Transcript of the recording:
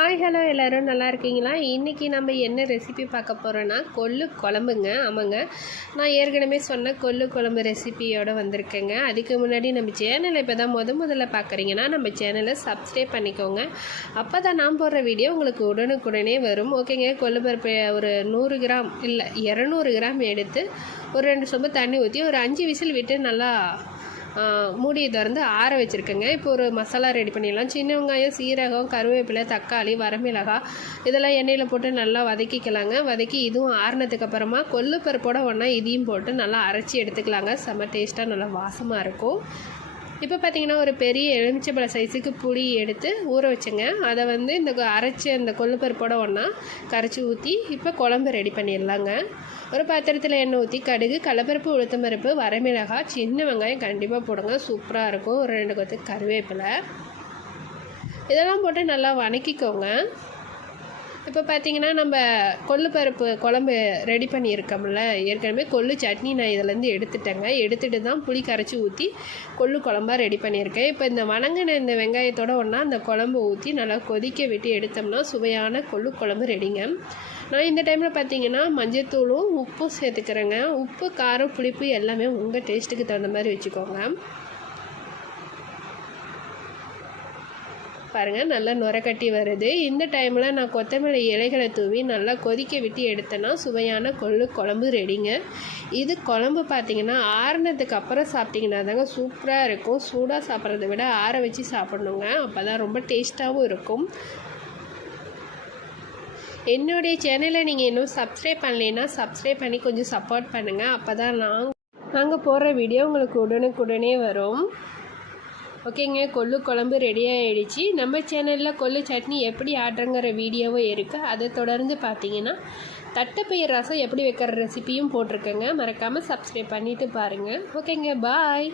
Hi hello எல்லோரும் நல்லா இருக்கீங்களா? இன்றைக்கி நம்ம என்ன ரெசிபி பார்க்க போகிறோன்னா கொள்ளு குழம்புங்க. ஆமாங்க, நான் ஏற்கனவே சொன்ன கொள்ளு குழம்பு ரெசிபியோடு வந்திருக்கேங்க. அதுக்கு முன்னாடி நம்ம சேனலை இப்போ தான் முதல்ல பார்க்குறீங்கன்னா நம்ம சேனலை சப்ஸ்கிரைப் பண்ணிக்கோங்க. அப்போ தான் நான் போடுற வீடியோ உங்களுக்கு உடனுக்குடனே வரும். ஓகேங்க, கொள்ளு பருப்பு ஒரு 100 கிராம் இல்லை 200 கிராம் எடுத்து ஒரு 2 சொம்பு தண்ணி ஊற்றி ஒரு 5 விசில் விட்டு நல்லா மூடியை திறந்து ஆற வச்சுருக்கேங்க. இப்போ ஒரு மசாலா ரெடி பண்ணிடலாம். சின்ன வெங்காயம், சீரகம், கருவேப்பிலை, தக்காளி, வரமிளகாய் இதெல்லாம் எண்ணெயில் போட்டு நல்லா வதக்கிக்கலாங்க. வதக்கி இதுவும் ஆறினதுக்கு அப்புறமா கொள்ளு பருப்போட ஒன்றா இதையும் போட்டு நல்லா அரைச்சி எடுத்துக்கலாங்க. செம்ம டேஸ்ட்டாக நல்லா வாசமாக இருக்கும். இப்போ பார்த்திங்கன்னா ஒரு பெரிய எலுமிச்சம்பழ சைஸுக்கு புளி எடுத்து ஊற வச்சுங்க. அதை இந்த அரைச்சி அந்த கொள்ளுப்பருப்போட ஒன்றா கரைச்சி ஊற்றி இப்போ குழம்பு ரெடி பண்ணிடலாங்க. ஒரு பாத்திரத்தில் எண்ணெய் ஊற்றி கடுகு, கடலைப்பருப்பு, உளுத்தம்பருப்பு, வரமிளகாய், சின்ன வெங்காயம் கண்டிப்பாக போடுங்க, சூப்பராக இருக்கும். ஒரு 2 கொத்து கருவேப்பிலை இதெல்லாம் போட்டு நல்லா வதக்கிக்கோங்க. இப்போ பார்த்திங்கன்னா நம்ம கொள்ளு பருப்பு குழம்பு ரெடி பண்ணியிருக்கோம்ல, ஏற்கனவே கொள்ளு சட்னி நான் இதிலேருந்து எடுத்துட்டேங்க. எடுத்துகிட்டு தான் புளி கரைச்சி ஊற்றி கொள்ளு குழம்பா ரெடி பண்ணியிருக்கேன். இப்போ இந்த வணங்கின இந்த வெங்காயத்தோடு ஒன்றா அந்த குழம்பு ஊற்றி நல்லா கொதிக்க விட்டு எடுத்தோம்னா சுவையான கொள்ளு குழம்பு ரெடிங்க. நான் இந்த டைமில் பார்த்திங்கன்னா மஞ்சத்தூளும் உப்பும் சேர்த்துக்கிறேங்க. உப்பு, காரம், புளிப்பு எல்லாமே உங்கள் டேஸ்ட்டுக்கு தகுந்த மாதிரி வச்சுக்கோங்க. பாருங்கள், நல்லா நுரக்கட்டி வருது. இந்த டைமில் நான் கொத்தமல்லி இலைகளை தூவி நல்லா கொதிக்க விட்டு எடுத்தேன்னா சுவையான கொள்ளு குழம்பு ரெடிங்க. இது குழம்பு பார்த்திங்கன்னா ஆறுனதுக்கு அப்புறம் சாப்பிட்டிங்கன்னா தாங்க சூப்பராக இருக்கும். சூடாக சாப்பிட்றத விட ஆற வச்சு சாப்பிட்ணுங்க, அப்போ தான் ரொம்ப டேஸ்ட்டாகவும் இருக்கும். என்னுடைய சேனலை நீங்கள் இன்னும் சப்ஸ்கிரைப் பண்ணலைன்னா சப்ஸ்கிரைப் பண்ணி கொஞ்சம் சப்போர்ட் பண்ணுங்கள். அப்போ தான் நாங்கள் போடுற வீடியோ உங்களுக்கு உடனுக்குடனே வரும். ஓகேங்க, கொள்ளு குழம்பு ரெடி ஆகிடுச்சு. நம்ம சேனலில் கொள்ளு சட்னி எப்படி ஆடுறங்கிற வீடியோவும் இருக்குது. அதை தொடர்ந்து பார்த்தீங்கன்னா தட்டைப்பயிர் ரசம் எப்படி வைக்கிற ரெசிபியும் போட்டிருக்கேங்க. மறக்காமல் சப்ஸ்கிரைப் பண்ணிவிட்டு பாருங்கள். ஓகேங்க, பாய்.